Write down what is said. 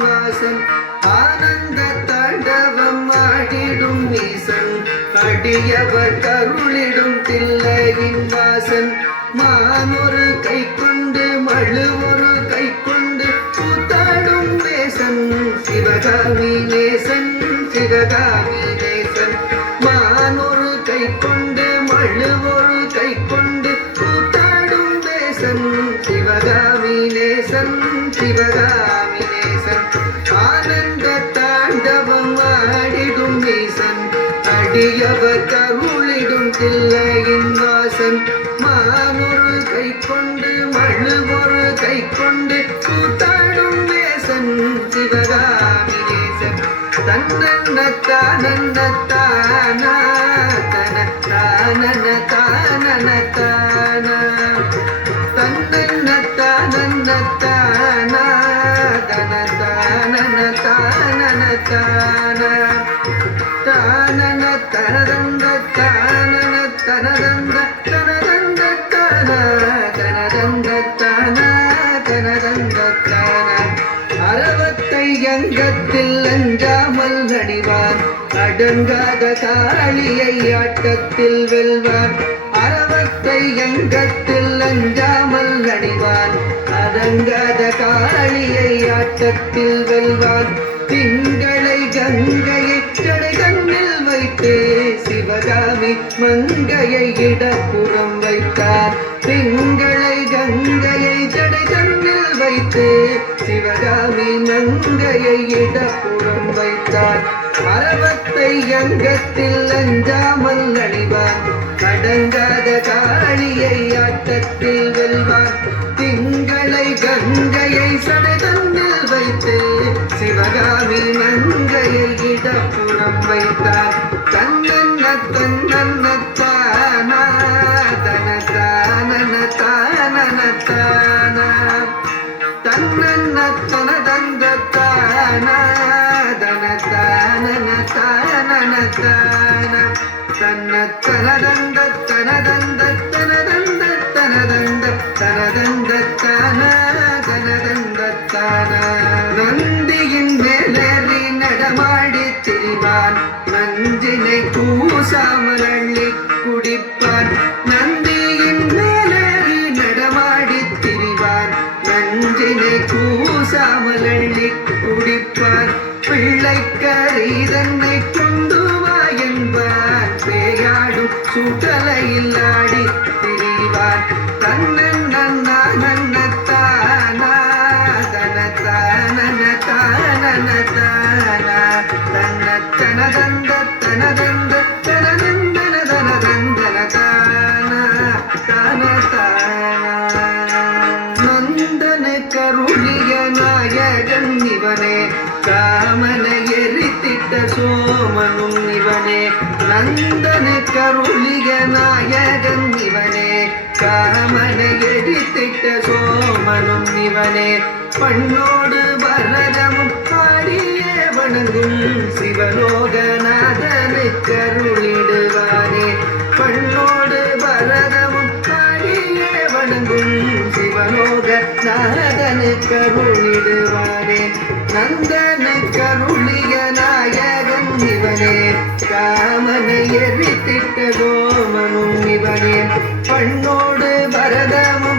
வாசன் ஆனந்த தாண்டவம் ஆடிடும் நீசன் அடியவர் கருளிடும் தில்லையின் வாசன். மானொரு கை கொண்டு மழு ஒரு கை கொண்டு புத்தாடும் நேசன் சிவகாமி நேசன் சிவகாமி நேசன் மானொரு கை கொண்டு மழு கை கொண்டு கூத்தாடும் நேசன் சிவகாமி நேசன் சிவகாமி அடியவர் கருளிடும் தில்லையின் வாசன்? மானொரு கை கொண்டு மழு ஒரு கை கொண்டு கூத்தாடும் நேசன் சிவகாமி நேசன் தன்னன்ன தானன்ன தானா தன தானன தானன தானா தன்னன்ன தானன்ன தானா தன தானன தானன அறவத்தை எங்கத்தில் அஞ்சாமல் நடிவார். அடங்காத காளியை ஆட்டத்தில் வெல்வார். அறவத்தை எங்கத்தில் அஞ்சாமல் நடிவார். அடங்காத காளியை ஆட்டத்தில் வெல்வார். திங்களை கங்கையை கடை கண்ணில் வைத்து சிவகாமி மங்கையை இடப்புறம் வைத்தார். திங்களை கங்கையை ஜடை கண்ணில் வைத்து சிவகாமி நங்கையை இடப்புறம் வைத்தார். அரவத்தை அங்கத்தில் அஞ்சாமல் அணிவார் கடங்காத காளியை ஆட்டத்தில் வெல்வார். திங்களை கங்கையை சடதன்னில் வைத்து சிவகாமி நங்கையை இடப்புறம் வைத்தார். தன்னன்ன தன்னன்ன தானா தன தானன தானன தானா தன்னன்ன தனதந்த தானா தன தானன தானன தன்ன தனதந்த தனதந்த தனதந்த தனதந்த தனதந்த தான தனதந்த தான நந்தியின் மேலேறி நடமாடி திரிவான். அள்ளி குடிப்பான். நந்தி பேயாடும் சுட்டலையில் ஆடி திரிவான் தன்னன் நன்னா நன்னத்தானா? தனத்தானன தானன தனதந்த நந்தன கருளிய நாயகன் இவனே. காமனே சோமனும் இவனே நந்தன கருளிக நாயகன் இவனே காமன எரித்திட்ட சோமனும் இவனே பண்ணோடு பரதமும் பாடியே வணங்கும் சிவலோகநாதனை கருளிடுவானே பண்ணோடு பரதமும் பாடியே வணங்கும் சிவலோகநாதனை கருளிடுவானே நந்தனுக்கு இவனே காமனை எரித்திட்ட கோமனும் இவனே. பண்ணோடு பரதமும்